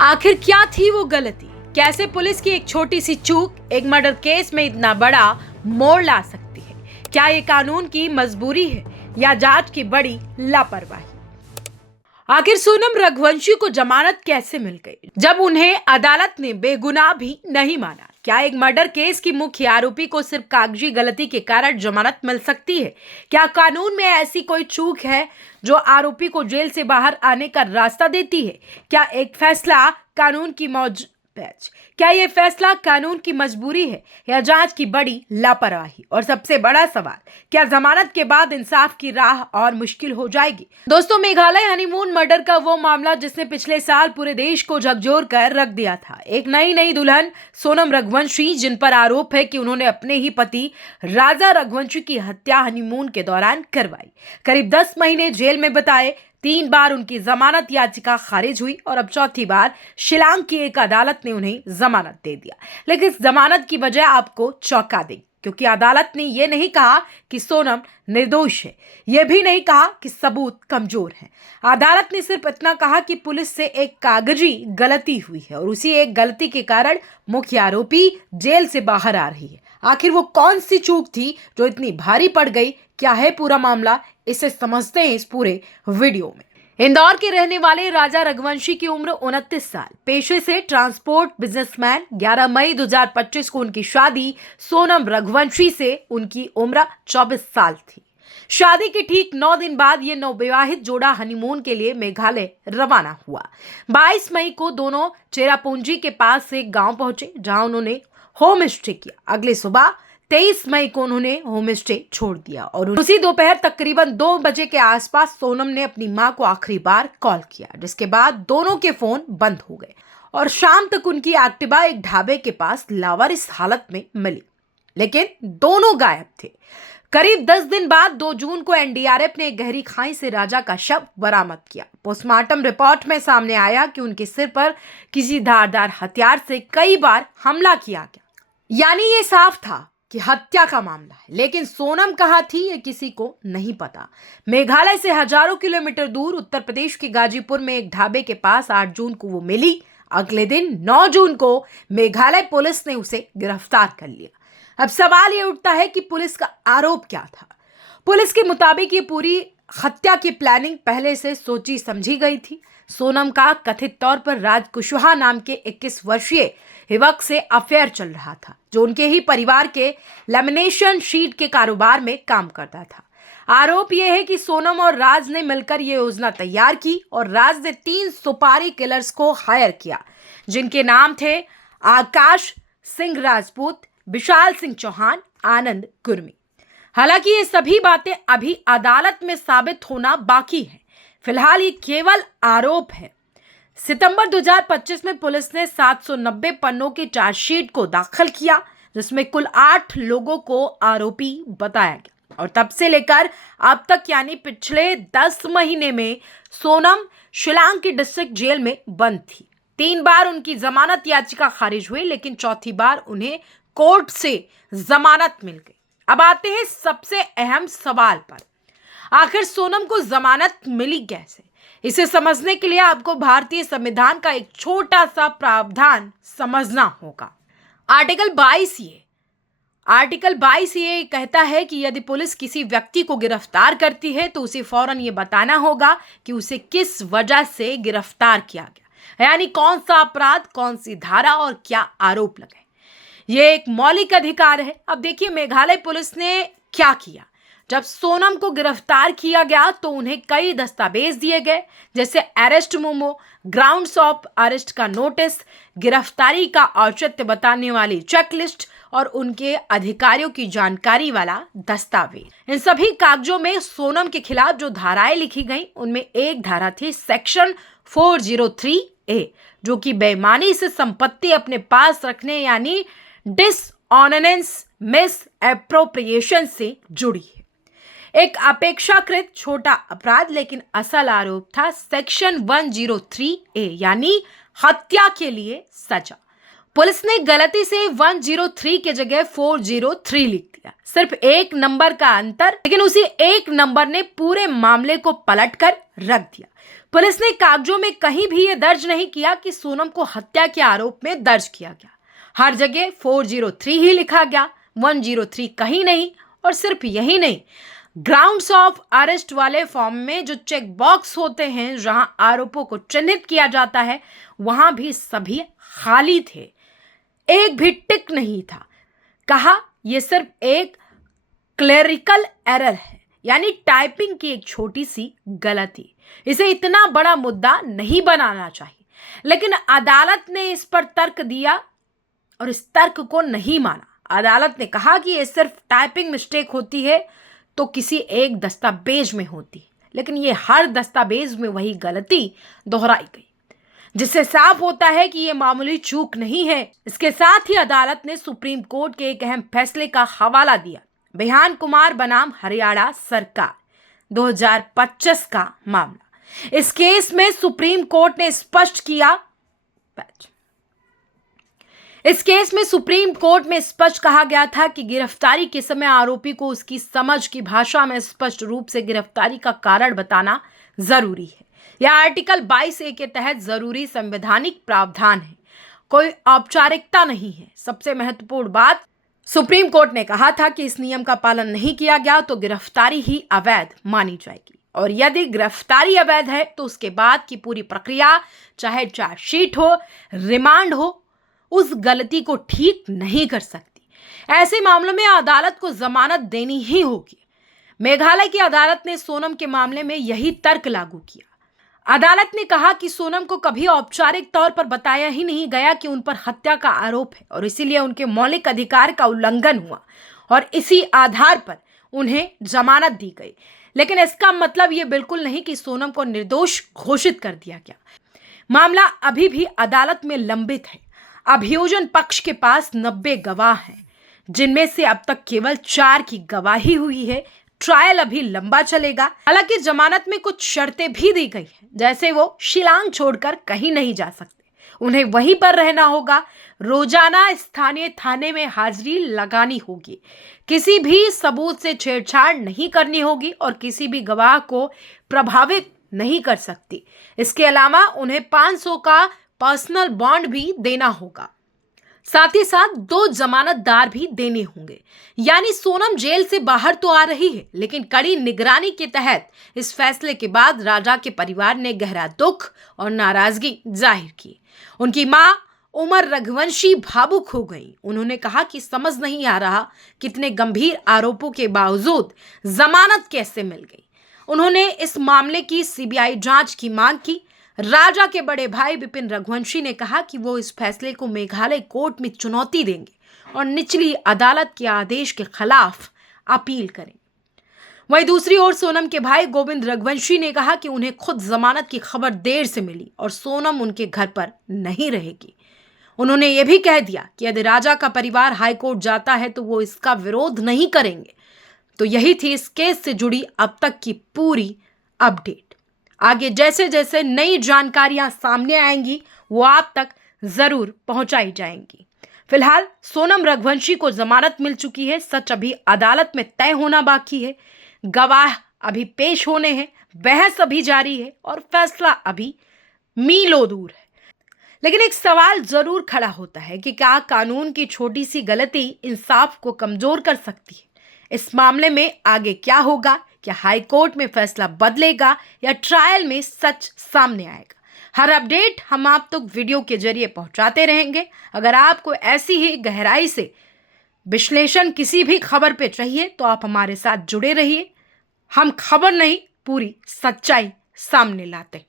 आखिर क्या थी वो गलती? कैसे पुलिस की एक छोटी सी चूक एक मर्डर केस में इतना बड़ा मोड़ ला सकती है? क्या ये कानून की मजबूरी है या जांच की बड़ी लापरवाही? आखिर सोनम रघुवंशी को जमानत कैसे मिल गई जब उन्हें अदालत ने बेगुनाह भी नहीं माना? क्या एक मर्डर केस की मुख्य आरोपी को सिर्फ कागजी गलती के कारण जमानत मिल सकती है? क्या कानून में ऐसी कोई चूक है जो आरोपी को जेल से बाहर आने का रास्ता देती है? क्या एक फैसला कानून की क्या ये फैसला कानून की मजबूरी है या जांच की बड़ी लापरवाही? और सबसे बड़ा सवाल, क्या जमानत के बाद इंसाफ की राह और मुश्किल हो जाएगी? दोस्तों, मेघालय हनीमून मर्डर का वो मामला जिसने पिछले साल पूरे देश को झकझोर कर रख दिया था। एक नई दुल्हन सोनम रघुवंशी, जिन पर आरोप है कि उन्होंने अपने ही पति राजा रघुवंशी की हत्या हनीमून के दौरान करवाई। करीब 10 महीने जेल में बिताए, 3 बार उनकी जमानत याचिका खारिज हुई और अब चौथी बार शिलांग की एक अदालत ने उन्हें जमानत दे दिया। लेकिन इस जमानत की वजह आपको चौंका देगी, क्योंकि अदालत ने यह नहीं कहा कि सोनम निर्दोष है, यह भी नहीं कहा कि सबूत कमजोर हैं। अदालत ने सिर्फ इतना कहा कि पुलिस से एक कागजी गलती हुई है और उसी एक गलती के कारण मुख्य आरोपी जेल से बाहर आ रही है। आखिर वो कौन सी चूक थी जो इतनी भारी पड़ गई? क्या है पूरा मामला, इसे समझते हैं इस पूरे वीडियो में। इंदौर के रहने वाले राजा रघुवंशी की उम्र 29 साल, पेशे से ट्रांसपोर्ट बिजनेसमैन। 11 मई 2025 को उनकी शादी सोनम रघुवंशी से उनकी उम्र 24 साल थी। शादी के ठीक 9 दिन बाद ये नवविवाहित जोड़ा हनीमून के लिए मेघालय रवाना हुआ। 22 मई को दोनों चेरापूंजी के पास से एक गांव पहुंचे, जहां उन्होंने होम स्टे किया। अगले सुबह 23 मई को उन्होंने होम स्टे छोड़ दिया और उसी दोपहर तकरीबन 2 बजे के आसपास सोनम ने अपनी मां को आखिरी बार कॉल किया, जिसके बाद दोनों के फोन बंद हो गए और शाम तक उनकी एक्टिवा एक ढाबे के पास लावारिस हालत में मिली, लेकिन दोनों गायब थे। करीब 10 दिन बाद 2 जून को एनडीआरएफ ने गहरी खाई से राजा का शव बरामद किया। पोस्टमार्टम रिपोर्ट में सामने आया कि उनके सिर पर किसी धारदार हथियार से कई बार हमला किया गया, यानी ये साफ था कि हत्या का मामला है। लेकिन सोनम कहाँ थी, ये किसी को नहीं पता। मेघालय से हजारों किलोमीटर दूर उत्तर प्रदेश के गाजीपुर में एक ढाबे के पास 8 जून को वो मिली। अगले दिन 9 जून को मेघालय पुलिस ने उसे गिरफ्तार कर लिया। अब सवाल ये उठता है कि पुलिस का आरोप क्या था? पुलिस के मुताबिक ये पूरी हत्या की प्लानिंग पहले से सोची समझी गई थी। सोनम का कथित तौर पर राज कुशवाहा नाम के 21 वर्षीय युवक से अफेयर चल रहा था, जो उनके ही परिवार के लेमिनेशन शीट के कारोबार में काम करता था। आरोप यह है कि सोनम और राज ने मिलकर यह योजना तैयार की और राज ने 3 सुपारी किलर्स को हायर किया, जिनके नाम थे आकाश सिंह राजपूत, विशाल सिंह चौहान, आनंद कुर्मी। हालांकि ये सभी बातें अभी अदालत में साबित होना बाकी है। फिलहाल ये केवल आरोप है। सितंबर 2025 में पुलिस ने 790 पन्नों की चार्जशीट को दाखिल किया, जिसमें कुल 8 लोगों को आरोपी बताया गया और तब से लेकर अब तक यानी पिछले 10 महीने में सोनम शिलांग की डिस्ट्रिक्ट जेल में बंद थी। 3 बार उनकी जमानत याचिका खारिज हुई, लेकिन चौथी बार उन्हें कोर्ट से जमानत मिल गई। अब आते हैं सबसे अहम सवाल पर, आखिर सोनम को जमानत मिली कैसे? इसे समझने के लिए आपको भारतीय संविधान का एक छोटा सा प्रावधान समझना होगा। आर्टिकल 22 ये कहता है कि यदि पुलिस किसी व्यक्ति को गिरफ्तार करती है तो उसे फौरन ये बताना होगा कि उसे किस वजह से गिरफ्तार किया गया, यानी कौन सा अपराध, कौन सी धारा और क्या आरोप लगे। ये एक मौलिक अधिकार है। अब देखिए मेघालय पुलिस ने क्या किया। जब सोनम को गिरफ्तार किया गया तो उन्हें कई दस्तावेज दिए गए, जैसे arrest memo, grounds of arrest का नोटिस, गिरफ्तारी का औचित्य बताने वाली चेकलिस्ट और उनके अधिकारियों की जानकारी वाला दस्तावेज। इन सभी कागजों में सोनम के खिलाफ जो धाराएं लिखी गई, उनमें एक धारा थी सेक्शन 403A, जो कि बेईमानी से संपत्ति अपने पास रखने यानी डिसऑनेंस मिस एप्रोप्रिएशन से जुड़ी है। एक अपेक्षाकृत छोटा अपराध, लेकिन असल आरोप था सेक्शन 103A, यानी हत्या के लिए सजा। पुलिस ने गलती से 103 के जगह 403 लिख दिया, सिर्फ एक नंबर का अंतर, लेकिन उसी एक नंबर ने पूरे मामले को पलटकर रख दिया। पुलिस ने कागजों में कहीं भी यह दर्ज नहीं किया कि सोनम को हत्या के आरोप में दर्ज किया गया। हर जगह 403 ही लिखा गया, 103 कहीं नहीं। और सिर्फ यही नहीं, ग्राउंड्स ऑफ अरेस्ट वाले फॉर्म में जो चेक बॉक्स होते हैं जहां आरोपों को चिन्हित किया जाता है, वहां भी सभी खाली थे, एक भी टिक नहीं था। कहा यह सिर्फ एक क्लेरिकल एरर है, यानी टाइपिंग की एक छोटी सी गलती। इसे इतना बड़ा मुद्दा नहीं बनाना चाहिए, लेकिन अदालत ने इस पर तर्क दिया और इस तर्क को नहीं माना। अदालत ने कहा कि यह सिर्फ टाइपिंग मिस्टेक होती है तो किसी एक दस्तावेज में होती है, लेकिन ये हर दस्तावेज में वही गलती दोहराई गई, जिससे साफ होता है कि ये मामूली चूक नहीं है। इसके साथ ही अदालत ने सुप्रीम कोर्ट के एक अहम फैसले का हवाला दिया, बिहान कुमार बनाम हरियाणा सरकार 2025 का मामला। इस केस में सुप्रीम कोर्ट ने स्पष्ट किया कहा गया था कि गिरफ्तारी के समय आरोपी को उसकी समझ की भाषा में स्पष्ट रूप से गिरफ्तारी का कारण बताना जरूरी है। यह आर्टिकल 22A के तहत जरूरी संवैधानिक प्रावधान है, कोई औपचारिकता नहीं है। सबसे महत्वपूर्ण बात, सुप्रीम कोर्ट ने कहा था कि इस नियम का पालन नहीं किया गया तो गिरफ्तारी ही अवैध मानी जाएगी, और यदि गिरफ्तारी अवैध है तो उसके बाद की पूरी प्रक्रिया, चाहे चार्जशीट हो, रिमांड हो, उस गलती को ठीक नहीं कर सकती। ऐसे मामलों में अदालत को जमानत देनी ही होगी। मेघालय की अदालत ने सोनम के मामले में यही तर्क लागू किया। अदालत ने कहा कि सोनम को कभी औपचारिक तौर पर बताया ही नहीं गया कि उन पर हत्या का आरोप है, और इसीलिए उनके मौलिक अधिकार का उल्लंघन हुआ और इसी आधार पर उन्हें जमानत दी गई। लेकिन इसका मतलब ये बिल्कुल नहीं कि सोनम को निर्दोष घोषित कर दिया गया। मामला अभी भी अदालत में लंबित है। अभियोजन पक्ष के पास 90 गवाह हैं, जिनमें से अब तक केवल 4 की गवाही हुई है। ट्रायल अभी लंबा चलेगा। हालांकि जमानत में कुछ शर्तें भी दी गई हैं, जैसे वो शिलांग छोड़कर कहीं नहीं जा सकते, उन्हें वहीं पर रहना होगा, रोजाना स्थानीय थाने में हाजिरी लगानी होगी, किसी भी सबूत से छेड़छाड़ नहीं करनी होगी और किसी भी गवाह को प्रभावित नहीं कर सकती। इसके अलावा उन्हें 500 का पर्सनल बॉन्ड भी देना होगा। साथ ही साथ 2 जमानतदार भी देने होंगे। यानी सोनम जेल से बाहर तो आ रही है, लेकिन कड़ी निगरानी के तहत। इस फैसले के बाद राजा के परिवार ने गहरा दुख और नाराजगी जाहिर की। उनकी मां उमर रघुवंशी भावुक हो गई। उन्होंने कहा कि समझ नहीं आ रहा कितने गंभीर आरोपों के बावजूद जमानत कैसे मिल गई। उन्होंने इस मामले की सीबीआई जांच की मांग की। राजा के बड़े भाई विपिन रघुवंशी ने कहा कि वो इस फैसले को मेघालय कोर्ट में चुनौती देंगे और निचली अदालत के आदेश के खिलाफ अपील करेंगे। वहीं दूसरी ओर सोनम के भाई गोविंद रघुवंशी ने कहा कि उन्हें खुद जमानत की खबर देर से मिली और सोनम उनके घर पर नहीं रहेगी। उन्होंने ये भी कह दिया कि यदि राजा का परिवार हाईकोर्ट जाता है तो वो इसका विरोध नहीं करेंगे। तो यही थी इस केस से जुड़ी अब तक की पूरी अपडेट। आगे जैसे जैसे नई जानकारियां सामने आएंगी वो आप तक जरूर पहुंचाई जाएंगी। फिलहाल सोनम रघुवंशी को जमानत मिल चुकी है। सच अभी अदालत में तय होना बाकी है। गवाह अभी पेश होने हैं, बहस अभी जारी है और फैसला अभी मीलों दूर है। लेकिन एक सवाल जरूर खड़ा होता है कि क्या कानून की छोटी सी गलती इंसाफ को कमजोर कर सकती है। इस मामले में आगे क्या होगा? क्या हाई कोर्ट में फैसला बदलेगा या ट्रायल में सच सामने आएगा? हर अपडेट हम आप तक वीडियो के जरिए पहुंचाते रहेंगे। अगर आपको ऐसी ही गहराई से विश्लेषण किसी भी खबर पे चाहिए तो आप हमारे साथ जुड़े रहिए। हम खबर नहीं, पूरी सच्चाई सामने लाते हैं।